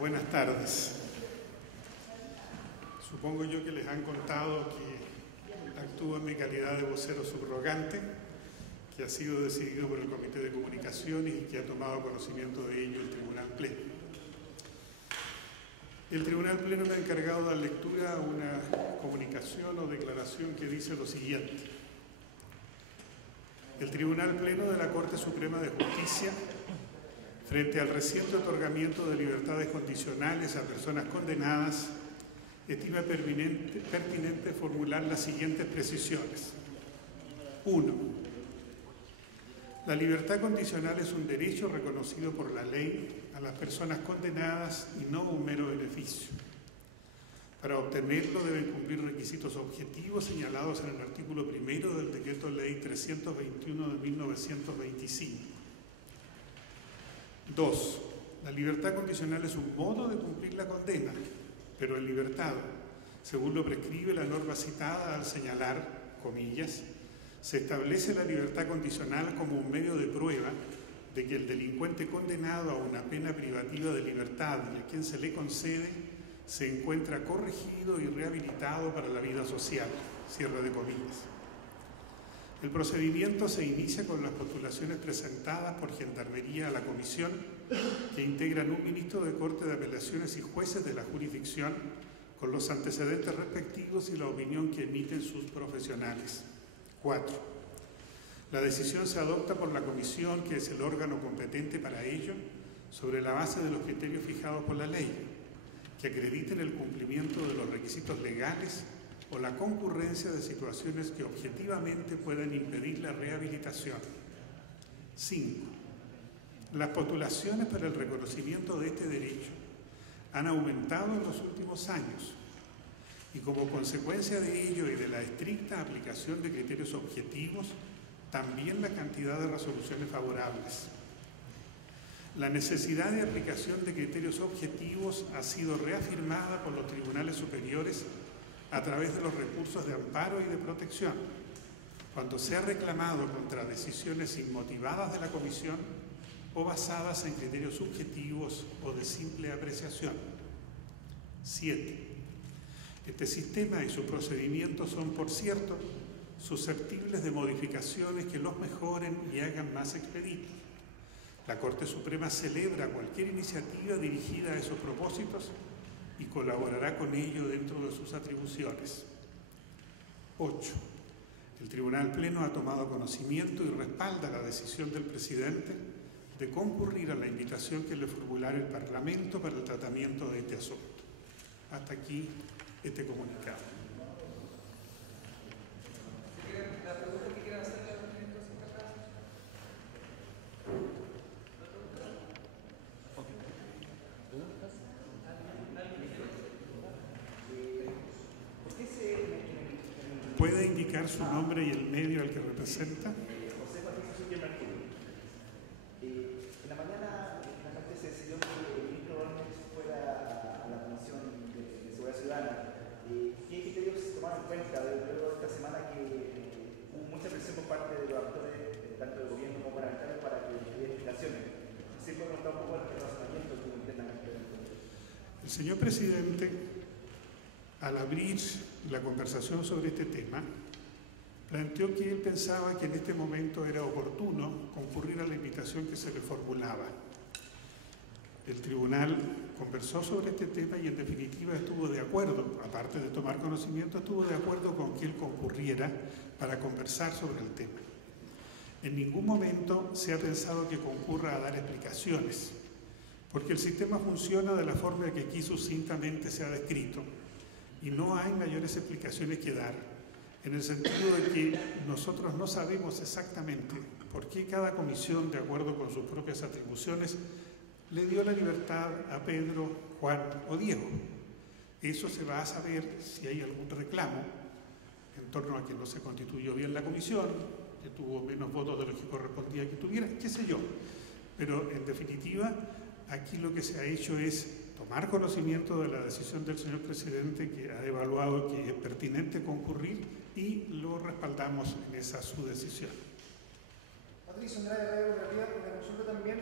Buenas tardes. Supongo yo que les han contado que actúo en mi calidad de vocero subrogante, que ha sido decidido por el Comité de Comunicaciones y que ha tomado conocimiento de ello el Tribunal Pleno. El Tribunal Pleno me ha encargado de dar lectura a una comunicación o declaración que dice lo siguiente. El Tribunal Pleno de la Corte Suprema de Justicia, frente al reciente otorgamiento de libertades condicionales a personas condenadas, estima pertinente formular las siguientes precisiones. 1. La libertad condicional es un derecho reconocido por la ley a las personas condenadas y no un mero beneficio. Para obtenerlo deben cumplir requisitos objetivos señalados en el artículo 1 del Decreto Ley 321 de 1925. 2. La libertad condicional es un modo de cumplir la condena, pero en libertad, según lo prescribe la norma citada al señalar, comillas, se establece la libertad condicional como un medio de prueba de que el delincuente condenado a una pena privativa de libertad y a quien se le concede se encuentra corregido y rehabilitado para la vida social. Cierre de comillas. El procedimiento se inicia con las postulaciones presentadas por Gendarmería a la Comisión, que integran un ministro de Corte de Apelaciones y jueces de la jurisdicción, con los antecedentes respectivos y la opinión que emiten sus profesionales. 4. La decisión se adopta por la Comisión, que es el órgano competente para ello, sobre la base de los criterios fijados por la ley, que acrediten el cumplimiento de los requisitos legales o la concurrencia de situaciones que objetivamente puedan impedir la rehabilitación. 5. Las postulaciones para el reconocimiento de este derecho han aumentado en los últimos años y como consecuencia de ello y de la estricta aplicación de criterios objetivos, también la cantidad de resoluciones favorables. La necesidad de aplicación de criterios objetivos ha sido reafirmada por los tribunales superiores a través de los recursos de amparo y de protección, cuando se ha reclamado contra decisiones inmotivadas de la Comisión o basadas en criterios subjetivos o de simple apreciación. 7. Este sistema y su procedimiento son, por cierto, susceptibles de modificaciones que los mejoren y hagan más expeditos. La Corte Suprema celebra cualquier iniciativa dirigida a esos propósitos y colaborará con ello dentro de sus atribuciones. 8. El Tribunal Pleno ha tomado conocimiento y respalda la decisión del presidente de concurrir a la invitación que le formulara el Parlamento para el tratamiento de este asunto. Hasta aquí este comunicado. La pregunta que quiera hacerle a los ministros encargados. ¿Puede indicar su nombre y el medio al que representa? José Patricio Suñer Martínez. En la mañana, en la parte se decidió que el ministro Ornes fuera a la Comisión de Seguridad Ciudadana. ¿Qué criterios tomaron en cuenta luego de esta semana que hubo mucha presión por parte de los actores, tanto del gobierno como parlamentarios, para que dé explicaciones? ¿Sí puede contar un poco el razonamiento que hubo internamente? El señor presidente, al abrir la conversación sobre este tema, planteó que él pensaba que en este momento era oportuno concurrir a la invitación que se le formulaba. El tribunal conversó sobre este tema y en definitiva estuvo de acuerdo, aparte de tomar conocimiento, estuvo de acuerdo con que él concurriera para conversar sobre el tema. En ningún momento se ha pensado que concurra a dar explicaciones, porque el sistema funciona de la forma que aquí sucintamente se ha descrito y no hay mayores explicaciones que dar, en el sentido de que nosotros no sabemos exactamente por qué cada comisión, de acuerdo con sus propias atribuciones, le dio la libertad a Pedro, Juan o Diego. Eso se va a saber si hay algún reclamo en torno a que no se constituyó bien la comisión, que tuvo menos votos de los que correspondía que tuviera, qué sé yo. Pero en definitiva, aquí lo que se ha hecho es tomar conocimiento de la decisión del señor presidente, que ha evaluado que es pertinente concurrir, y lo respaldamos en esa su decisión. Patricio Andrade, Radio Cooperativa, porque consulta también,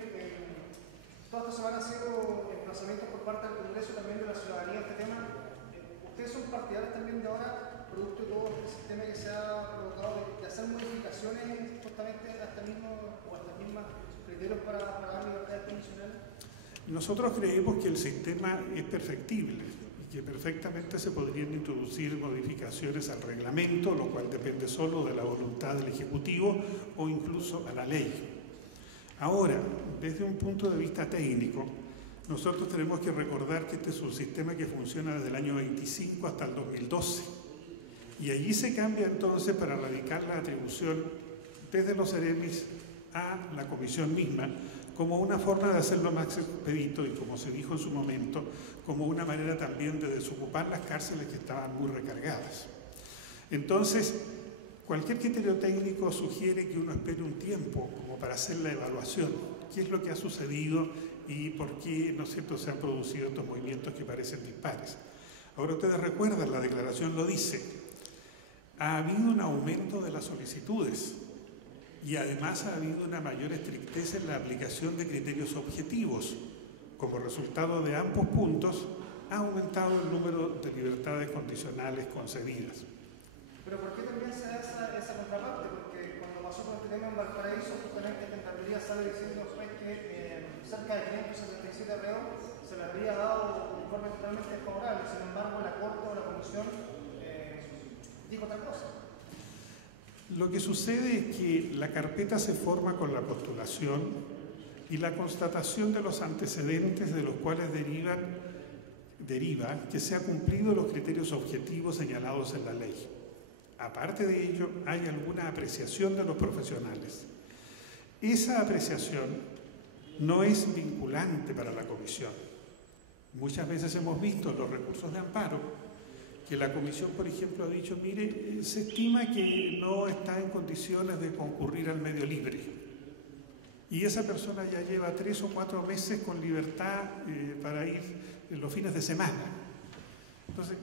toda esta semana ha sido desplazamientos por parte del Congreso, también de la ciudadanía, este tema. ¿Ustedes son partidarios también de ahora, producto de todo este sistema que se ha provocado, de hacer modificaciones justamente a estos mismos criterios para dar libertades condicionales? Nosotros creemos que el sistema es perfectible y que perfectamente se podrían introducir modificaciones al reglamento, lo cual depende solo de la voluntad del Ejecutivo o incluso a la ley. Ahora, desde un punto de vista técnico, nosotros tenemos que recordar que este es un sistema que funciona desde el año 25 hasta el 2012. Y allí se cambia entonces para radicar la atribución desde los Ceremis a la comisión misma, como una forma de hacerlo más expedito y, como se dijo en su momento, como una manera también de desocupar las cárceles que estaban muy recargadas. Entonces, cualquier criterio técnico sugiere que uno espere un tiempo como para hacer la evaluación, qué es lo que ha sucedido y por qué, ¿no es cierto?, se han producido estos movimientos que parecen dispares. Ahora ustedes recuerdan, la declaración lo dice, ha habido un aumento de las solicitudes y además ha habido una mayor estrictez en la aplicación de criterios objetivos. Como resultado de ambos puntos, ha aumentado el número de libertades condicionales concedidas. Pero ¿por qué también se da esa contraparte? Porque cuando pasó con este tema en Valparaíso, justamente Gendarmería sale diciendo después que cerca de 577 reos se le habría dado un informe totalmente desfavorable. Sin embargo, la Corte o la Comisión dijo otra cosa. Lo que sucede es que la carpeta se forma con la postulación y la constatación de los antecedentes de los cuales deriva que se han cumplido los criterios objetivos señalados en la ley. Aparte de ello, hay alguna apreciación de los profesionales. Esa apreciación no es vinculante para la comisión. Muchas veces hemos visto los recursos de amparo que la comisión, por ejemplo, ha dicho, mire, se estima que no está en condiciones de concurrir al medio libre. Y esa persona ya lleva 3 o 4 meses con libertad para ir en los fines de semana. Entonces,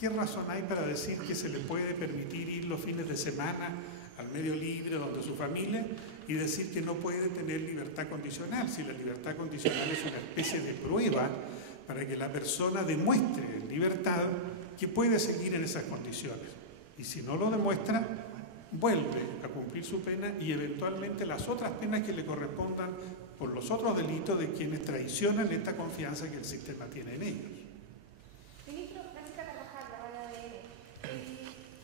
¿qué razón hay para decir que se le puede permitir ir los fines de semana al medio libre, donde su familia, y decir que no puede tener libertad condicional? Si la libertad condicional es una especie de prueba para que la persona demuestre en libertad que puede seguir en esas condiciones. Y si no lo demuestra, vuelve a cumplir su pena y eventualmente las otras penas que le correspondan por los otros delitos de quienes traicionan esta confianza que el sistema tiene en ellos. Ministro, Francisca Carvajal, la radio ADN.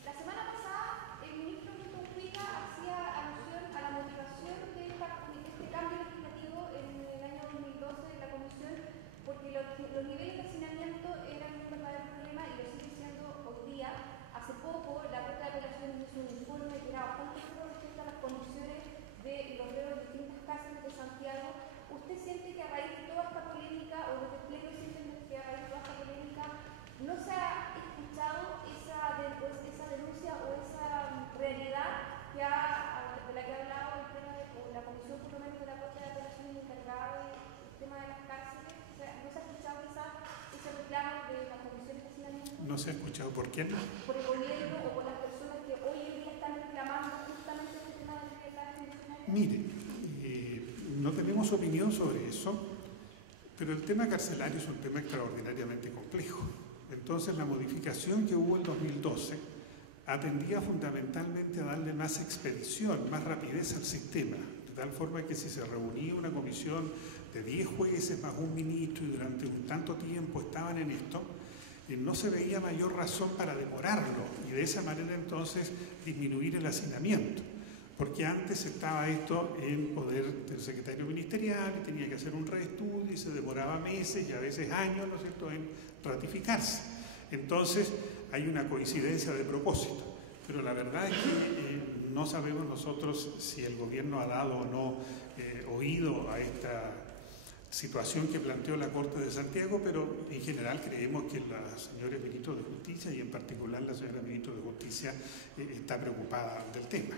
La semana pasada, el ministro Mujica hacía alusión a la motivación de este cambio legislativo en el año 2012 en la comisión, porque los niveles de hacinamiento eran un verdadero problema y lo sigue siendo hoy día. Hace poco, la Corte de Apelaciones hizo un informe que era bastante duro respecto a las condiciones de los reos de distintas cárceles de Santiago. ¿Usted siente que a raíz de toda esta polémica, o los desplegues sienten que a raíz de toda esta polémica, no se ha escuchado esa denuncia o esa realidad de la que ha hablado el tema la comisión, por lo menos, de la Corte de Apelaciones encargada del tema de las cárceles? O sea, ¿no se ha escuchado ese reclamo de las comisiones de hacinamiento? ¿No se ha escuchado por quién? Por el gobierno o por las personas que hoy en día están reclamando justamente este tema de libertades condicionales. Mire, no tenemos opinión sobre eso, pero el tema carcelario es un tema extraordinariamente complejo. Entonces, la modificación que hubo en 2012 atendía fundamentalmente a darle más expedición, más rapidez al sistema, de tal forma que si se reunía una comisión de 10 jueces más un ministro y durante un tanto tiempo estaban en esto, no se veía mayor razón para demorarlo y de esa manera entonces disminuir el hacinamiento. Porque antes estaba esto en poder del secretario ministerial y tenía que hacer un reestudio y se demoraba meses y a veces años, ¿no es cierto?, en ratificarse. Entonces hay una coincidencia de propósito, pero la verdad es que no sabemos nosotros si el gobierno ha dado o no oído a esta situación que planteó la Corte de Santiago, pero en general creemos que la señora ministra de Justicia y en particular la señora ministra de Justicia está preocupada del tema.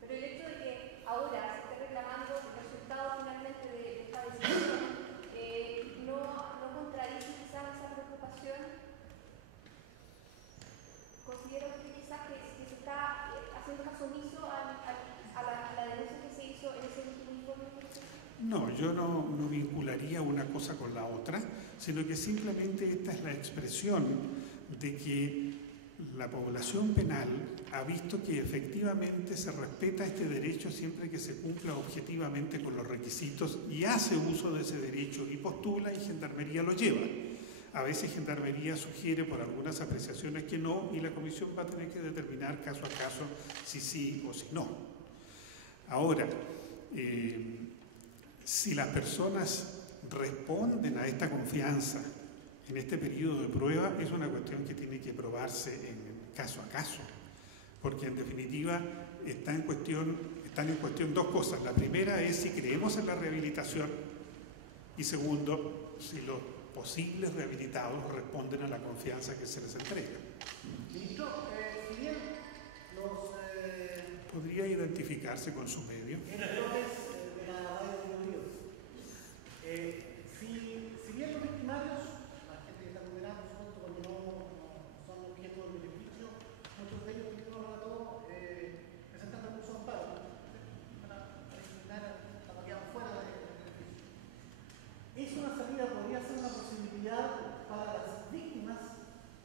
Pero el hecho de que ahora se esté reclamando el resultado finalmente de esta decisión no contradice quizás esa preocupación. Considero que quizás que se está haciendo caso omiso a la denuncia que se hizo en ese último informe. No, yo no vincularía una una cosa con la otra, sino que simplemente esta es la expresión de que la población penal ha visto que efectivamente se respeta este derecho siempre que se cumpla objetivamente con los requisitos y hace uso de ese derecho y postula, y Gendarmería lo lleva. A veces Gendarmería sugiere por algunas apreciaciones que no, y la comisión va a tener que determinar caso a caso si sí o si no. Ahora, si las personas responden a esta confianza en este periodo de prueba, es una cuestión que tiene que probarse en caso a caso, porque en definitiva están en cuestión dos cosas. La primera es si creemos en la rehabilitación, y segundo, si los posibles rehabilitados responden a la confianza que se les entrega. Ministro, si bien los ¿Podría identificarse con su medio? de la radio de los Ríos, si bien los victimarios, la gente que está condenada, por supuesto, cuando no son objeto del beneficio, muchos de ellos, como lo relató, presentan recursos de amparo para eliminar la variable fuera del beneficio. ¿Es una salida, podría ser una posibilidad para las víctimas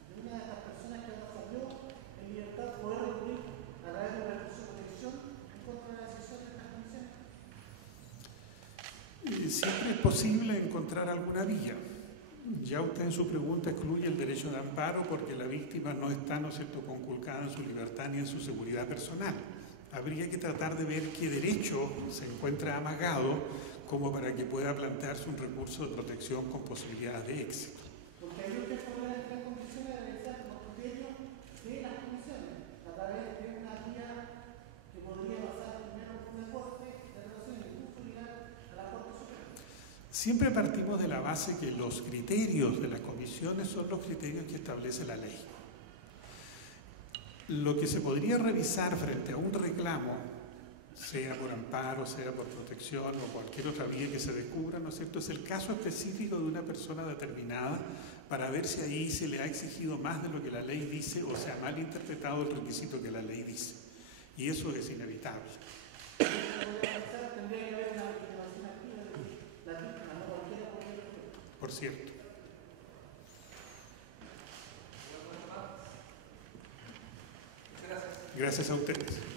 de una de estas personas que ahora salió en libertad poder recurrir a través de un recurso de protección en contra de la decisión de estas condiciones? Siempre es posible encontrar alguna vía. Ya usted en su pregunta excluye el derecho de amparo porque la víctima no está, ¿no es cierto?, conculcada en su libertad ni en su seguridad personal. Habría que tratar de ver qué derecho se encuentra amagado como para que pueda plantearse un recurso de protección con posibilidades de éxito. Porque ahí usted podrá estar en condiciones de realizar los criterios de las comisiones a través de una vía que podría pasar primero por una corte de relación e incluso llegar a la Corte Suprema. Siempre partimos de la base que los criterios de las comisiones son los criterios que establece la ley. Lo que se podría revisar frente a un reclamo, sea por amparo, sea por protección o cualquier otra vía que se descubra, ¿no es cierto?, es el caso específico de una persona determinada para ver si ahí se le ha exigido más de lo que la ley dice o se ha mal interpretado el requisito que la ley dice. Y eso es inevitable. Tendría que haber una legitimación activa de las víctimas, no cualquiera podría hacerlo. Por cierto. Gracias a ustedes.